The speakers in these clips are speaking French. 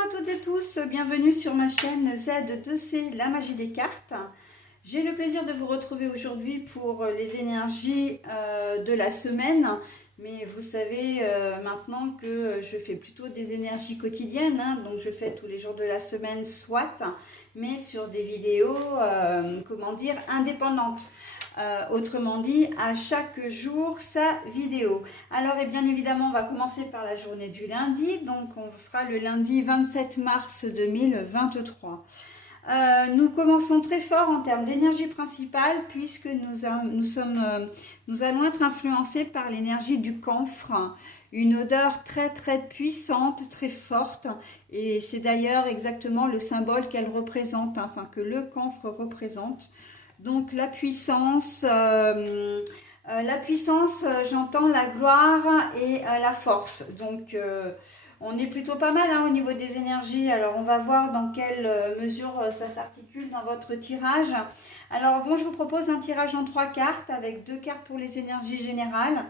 Bonjour à toutes et tous, bienvenue sur ma chaîne Z2C, la magie des cartes. J'ai le plaisir de vous retrouver aujourd'hui pour les énergies de la semaine. Mais vous savez maintenant que je fais plutôt des énergies quotidiennes, hein, donc je fais tous les jours de la semaine soit, mais sur des vidéos, comment dire, indépendantes. Autrement dit, à chaque jour sa vidéo. Alors, et bien évidemment, on va commencer par la journée du lundi. Donc, on sera le lundi 27 mars 2023. Nous commençons très fort en termes d'énergie principale puisque nous allons être influencés par l'énergie du camphre, une odeur très très puissante, très forte, et c'est d'ailleurs exactement le symbole qu'elle représente, enfin que le camphre représente. Donc la puissance, j'entends la gloire et la force. Donc on est plutôt pas mal hein, au niveau des énergies. Alors on va voir dans quelle mesure ça s'articule dans votre tirage. Alors bon, je vous propose un tirage en 3 cartes avec 2 cartes pour les énergies générales,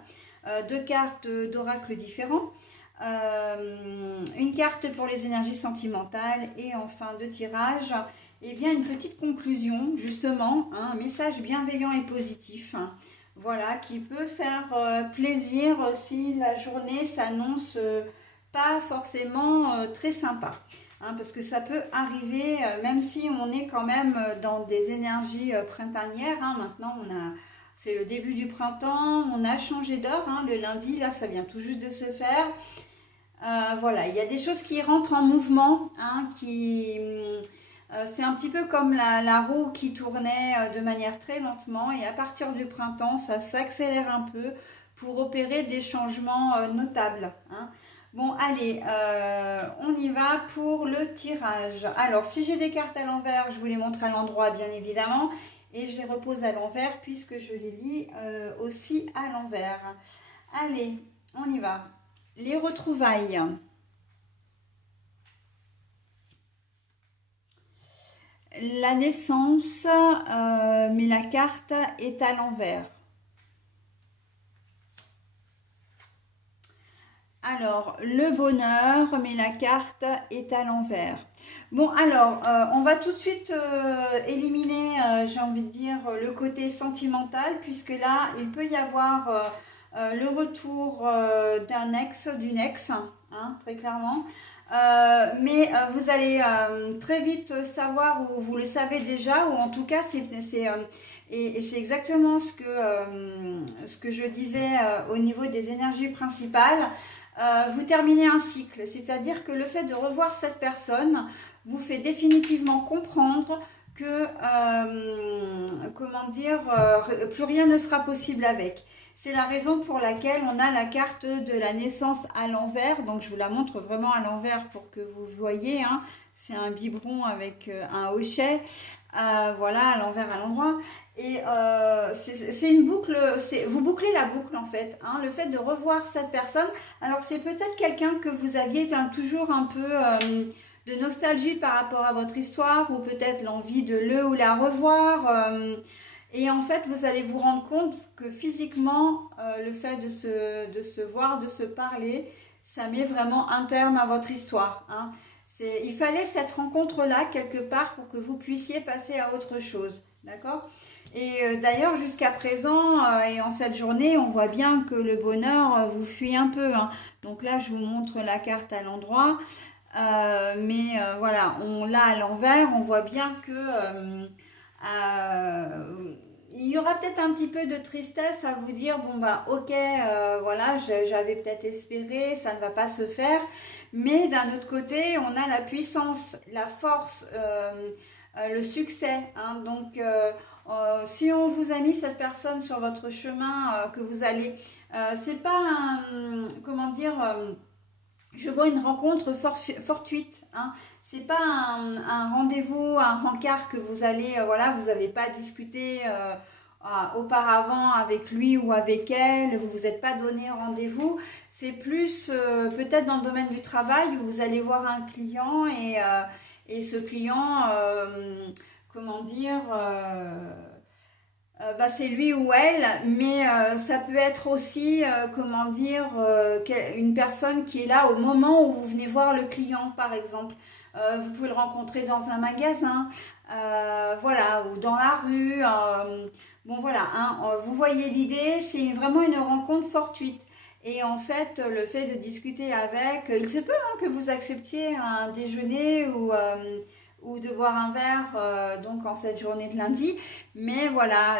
2 cartes d'oracle différents. Une carte pour les énergies sentimentales et en fin de tirage, eh bien une petite conclusion justement, hein, un message bienveillant et positif, hein, voilà, qui peut faire plaisir si la journée s'annonce pas forcément très sympa, hein, parce que ça peut arriver, même si on est quand même dans des énergies printanières, hein, maintenant c'est le début du printemps, on a changé d'heure, hein, le lundi, là ça vient tout juste de se faire. Voilà, il y a des choses qui rentrent en mouvement, hein, c'est un petit peu comme la roue qui tournait de manière très lentement, et à partir du printemps, ça s'accélère un peu pour opérer des changements notables, hein. Bon, allez, on y va pour le tirage. Alors, si j'ai des cartes à l'envers, je vous les montre à l'endroit, bien évidemment, et je les repose à l'envers puisque je les lis aussi à l'envers. Allez, on y va. Les retrouvailles. La naissance, mais la carte est à l'envers. Alors, le bonheur, mais la carte est à l'envers. Bon, alors, on va tout de suite éliminer, j'ai envie de dire, le côté sentimental, puisque là, il peut y avoir le retour d'un ex, d'une ex, hein, très clairement. Mais vous allez très vite savoir, ou vous le savez déjà, ou en tout cas, et c'est exactement ce que je disais au niveau des énergies principales. Vous terminez un cycle, c'est-à-dire que le fait de revoir cette personne vous fait définitivement comprendre que, comment dire, plus rien ne sera possible avec. C'est la raison pour laquelle on a la carte de la naissance à l'envers. Donc je vous la montre vraiment à l'envers pour que vous voyez, hein. C'est un biberon avec un hochet, voilà, à l'envers, à l'endroit. Et c'est une boucle, vous bouclez la boucle en fait, hein, le fait de revoir cette personne. Alors c'est peut-être quelqu'un que vous aviez toujours un peu de nostalgie par rapport à votre histoire, ou peut-être l'envie de le ou la revoir. Et en fait, vous allez vous rendre compte que physiquement, le fait de se voir, de se parler, ça met vraiment un terme à votre histoire, hein. Il fallait cette rencontre-là quelque part pour que vous puissiez passer à autre chose, d'accord? Et d'ailleurs, jusqu'à présent, et en cette journée, on voit bien que le bonheur vous fuit un peu, hein. Donc là, je vous montre la carte à l'endroit. Mais voilà, on l'a à l'envers, on voit bien que il y aura peut-être un petit peu de tristesse à vous dire, bon bah ok, voilà, j'avais peut-être espéré, ça ne va pas se faire. Mais d'un autre côté, on a la puissance, la force, le succès, hein. Donc si on vous a mis cette personne sur votre chemin, que vous allez, c'est pas un, comment dire, je vois une rencontre fortuite, hein. C'est pas un rendez-vous, un rencard que vous allez, voilà, vous n'avez pas discuté auparavant avec lui ou avec elle, vous vous êtes pas donné rendez-vous. C'est plus peut-être dans le domaine du travail où vous allez voir un client, et ce client, comment dire, bah, c'est lui ou elle, mais ça peut être aussi, comment dire, une personne qui est là au moment où vous venez voir le client, par exemple. Vous pouvez le rencontrer dans un magasin, voilà, ou dans la rue. Bon, voilà, hein, vous voyez l'idée, c'est vraiment une rencontre fortuite. Et en fait, le fait de discuter avec, il se peut hein, que vous acceptiez un déjeuner ou de boire un verre donc en cette journée de lundi. Mais voilà,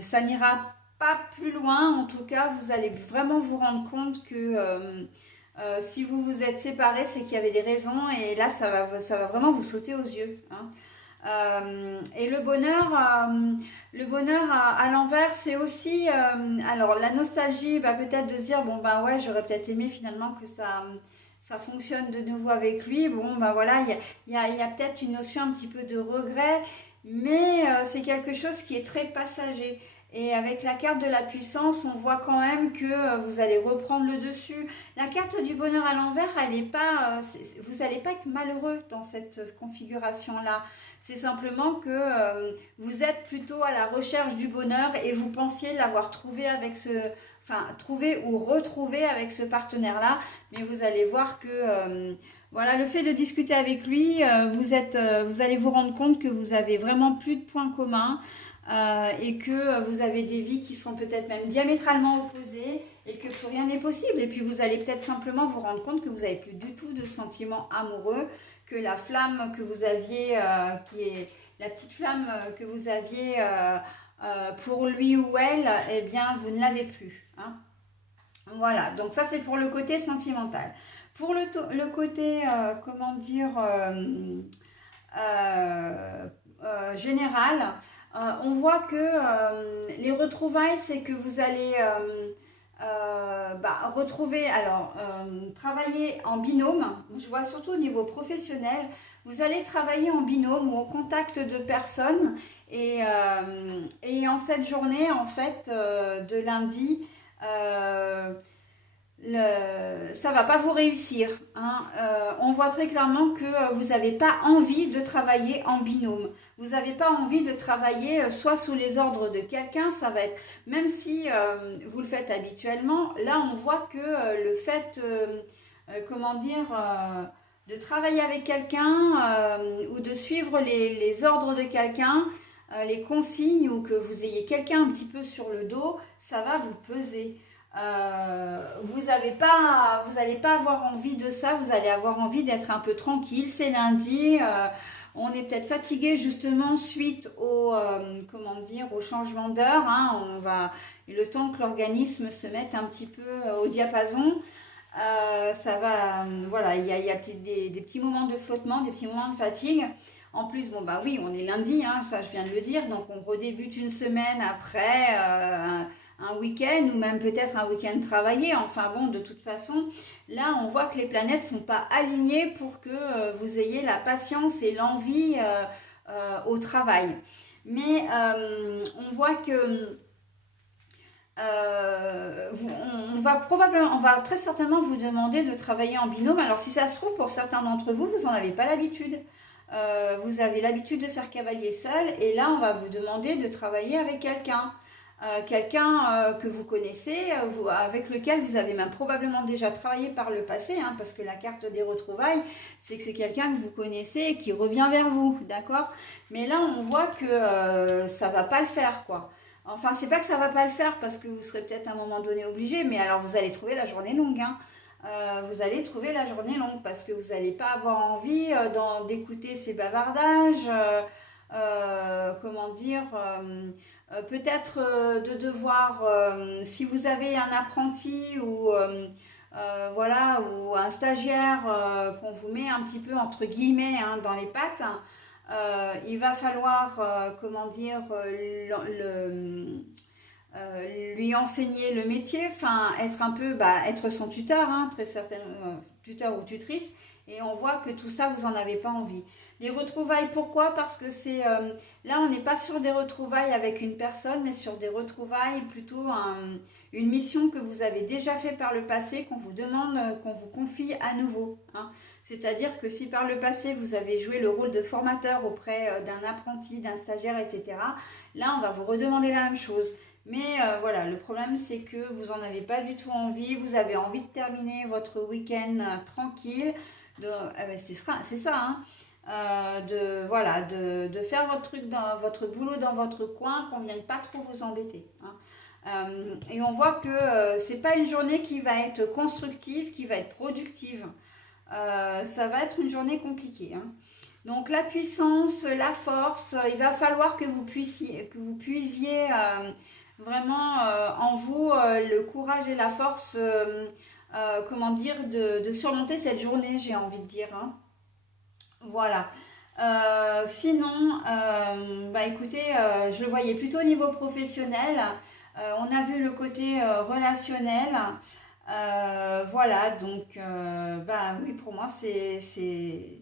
ça n'ira pas plus loin. En tout cas, vous allez vraiment vous rendre compte que si vous vous êtes séparés, c'est qu'il y avait des raisons. Et là, ça va vraiment vous sauter aux yeux, hein. Et le bonheur à l'envers, c'est aussi, alors la nostalgie, bah, peut-être de se dire, bon bah ouais, j'aurais peut-être aimé finalement que ça fonctionne de nouveau avec lui. Bon bah voilà, il y a peut-être une notion un petit peu de regret, mais c'est quelque chose qui est très passager. Et avec la carte de la puissance, on voit quand même que vous allez reprendre le dessus. La carte du bonheur à l'envers, elle est pas, vous n'allez pas être malheureux dans cette configuration-là. C'est simplement que vous êtes plutôt à la recherche du bonheur et vous pensiez l'avoir trouvé avec enfin, trouvé ou retrouvé avec ce partenaire-là. Mais vous allez voir que, voilà, le fait de discuter avec lui, vous allez vous rendre compte que vous avez vraiment plus de points communs et que vous avez des vies qui sont peut-être même diamétralement opposées et que plus rien n'est possible. Et puis vous allez peut-être simplement vous rendre compte que vous n'avez plus du tout de sentiments amoureux, que la flamme que vous aviez, qui est la petite flamme que vous aviez pour lui ou elle, eh bien vous ne l'avez plus, hein. Voilà, donc ça c'est pour le côté sentimental. Pour le côté, comment dire, général, on voit que les retrouvailles, c'est que vous allez bah, retrouver, alors, travailler en binôme. Je vois surtout au niveau professionnel, vous allez travailler en binôme ou au contact de personnes. Et en cette journée, en fait, de lundi, euh, ça va pas vous réussir, hein. On voit très clairement que vous n'avez pas envie de travailler en binôme. Vous n'avez pas envie de travailler soit sous les ordres de quelqu'un, ça va être, même si vous le faites habituellement, là on voit que le fait, comment dire, de travailler avec quelqu'un ou de suivre les ordres de quelqu'un, les consignes ou que vous ayez quelqu'un un petit peu sur le dos, ça va vous peser. Vous n'allez pas avoir envie de ça, vous allez avoir envie d'être un peu tranquille, c'est lundi, on est peut-être fatigué justement suite comment dire, au changement d'heure, hein, le temps que l'organisme se mette un petit peu au diapason, ça va, voilà, il y a des petits moments de flottement, des petits moments de fatigue. En plus, bon bah oui, on est lundi, hein, ça je viens de le dire, donc on redébute une semaine après un week-end ou même peut-être un week-end travaillé. Enfin bon, de toute façon, là on voit que les planètes ne sont pas alignées pour que vous ayez la patience et l'envie au travail. Mais on voit que on va très certainement vous demander de travailler en binôme. Alors si ça se trouve, pour certains d'entre vous, vous n'en avez pas l'habitude. Vous avez l'habitude de faire cavalier seul et là, on va vous demander de travailler avec quelqu'un. Quelqu'un que vous connaissez, avec lequel vous avez même probablement déjà travaillé par le passé, hein, parce que la carte des retrouvailles, c'est que c'est quelqu'un que vous connaissez et qui revient vers vous, d'accord? Mais là, on voit que ça va pas le faire, quoi. Enfin, c'est pas que ça va pas le faire parce que vous serez peut-être à un moment donné obligé, mais alors vous allez trouver la journée longue, hein. Vous allez trouver la journée longue parce que vous n'allez pas avoir envie d'écouter ces bavardages, comment dire, peut-être de devoir, si vous avez un apprenti ou voilà, ou un stagiaire qu'on vous met un petit peu entre guillemets hein, dans les pattes, il va falloir, comment dire, lui enseigner le métier, enfin être un peu, être son tuteur, hein, très certainement, tuteur ou tutrice, et on voit que tout ça, vous n'en avez pas envie. Les retrouvailles, pourquoi? Parce que là, on n'est pas sur des retrouvailles avec une personne, mais sur des retrouvailles plutôt une mission que vous avez déjà fait par le passé, qu'on vous demande, qu'on vous confie à nouveau, hein. C'est-à-dire que si par le passé, vous avez joué le rôle de formateur auprès d'un apprenti, d'un stagiaire, etc., là, on va vous redemander la même chose. Mais voilà, le problème c'est que vous n'en avez pas du tout envie, vous avez envie de terminer votre week-end tranquille, c'est ça, hein, voilà, de faire votre truc, votre boulot dans votre coin, qu'on ne vienne pas trop vous embêter, hein. Et on voit que c'est pas une journée qui va être constructive, qui va être productive. Ça va être une journée compliquée, hein. Donc la puissance, la force, il va falloir que vous puisiez vraiment en vous le courage et la force, comment dire, de surmonter cette journée, j'ai envie de dire, hein. Voilà. Sinon, écoutez, je le voyais plutôt au niveau professionnel. On a vu le côté relationnel. Voilà, donc, oui, pour moi, j'essaie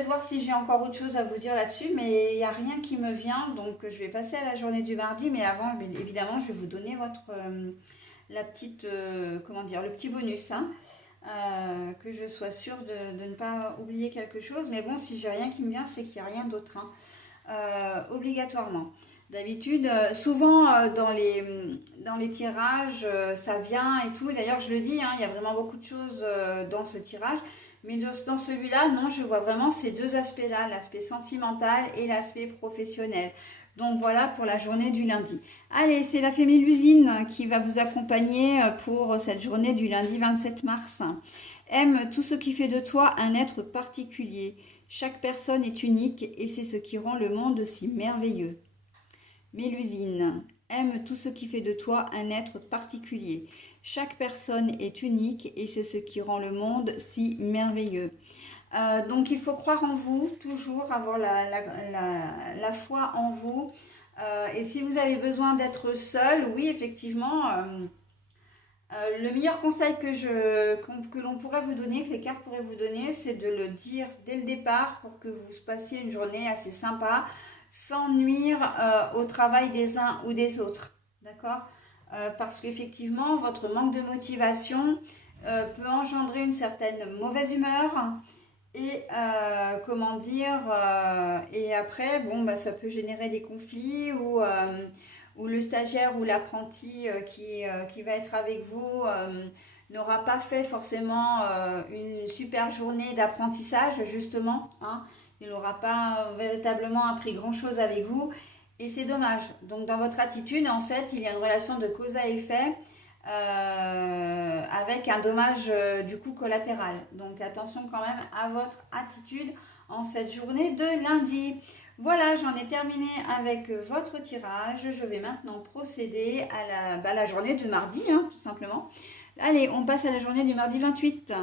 de voir si j'ai encore autre chose à vous dire là-dessus, mais il n'y a rien qui me vient, donc je vais passer à la journée du mardi, mais avant, évidemment, je vais vous donner la petite, comment dire, le petit bonus, hein, que je sois sûre de ne pas oublier quelque chose, mais bon, si j'ai rien qui me vient, c'est qu'il n'y a rien d'autre, hein, obligatoirement. D'habitude, souvent dans les tirages, ça vient et tout. D'ailleurs, je le dis, hein, il y a vraiment beaucoup de choses dans ce tirage. Mais dans celui-là, non, je vois vraiment ces deux aspects-là, l'aspect sentimental et l'aspect professionnel. Donc voilà pour la journée du lundi. Allez, c'est la Fémélusine qui va vous accompagner pour cette journée du lundi 27 mars. Aime tout ce qui fait de toi un être particulier. Chaque personne est unique et c'est ce qui rend le monde si merveilleux. Mélusine, aime tout ce qui fait de toi un être particulier. Chaque personne est unique et c'est ce qui rend le monde si merveilleux. Donc il faut croire en vous, toujours avoir la foi en vous. Et si vous avez besoin d'être seul, oui, effectivement, le meilleur conseil que l'on pourrait vous donner, que les cartes pourraient vous donner, c'est de le dire dès le départ pour que vous passiez une journée assez sympa, sans nuire au travail des uns ou des autres. D'accord? Parce qu'effectivement, votre manque de motivation peut engendrer une certaine mauvaise humeur et comment dire, et après, ça peut générer des conflits ou le stagiaire ou l'apprenti qui va être avec vous n'aura pas fait forcément une super journée d'apprentissage, justement, hein. Il n'aura pas véritablement appris grand-chose avec vous et c'est dommage. Donc dans votre attitude, en fait, il y a une relation de cause à effet avec un dommage du coup collatéral. Donc attention quand même à votre attitude en cette journée de lundi. Voilà, j'en ai terminé avec votre tirage. Je vais maintenant procéder à la journée de mardi, hein, tout simplement. Allez, on passe à la journée du mardi 28.